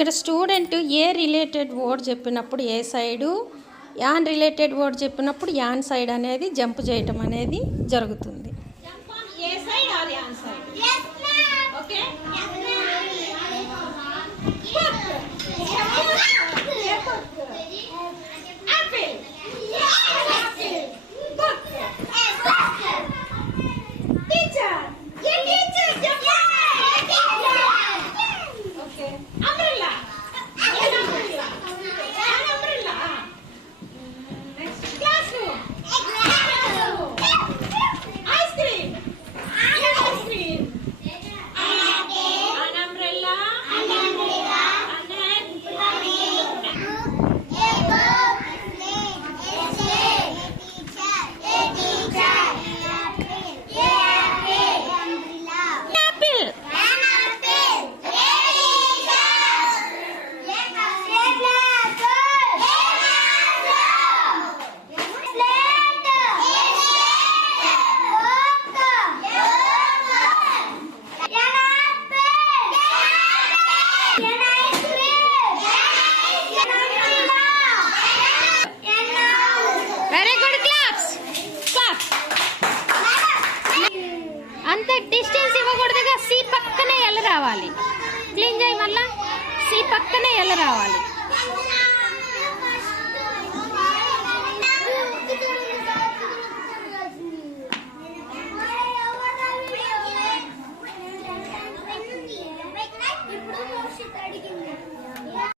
ఇక్కడ స్టూడెంట్ ఏ related word చెప్పినప్పుడు ఏ side, an related word చెప్పినప్పుడు యాన్ సైడ్ అనేది జంప్ చేయటం అనేది జరుగుతుంది. అంత డిస్టెన్స్ ఇవ్వకూడదుగా. సి పక్కనే ఎల్ల రావాలి. క్లీన్ చేయి, మళ్ళా సి పక్కనే ఎల్ల రావాలి.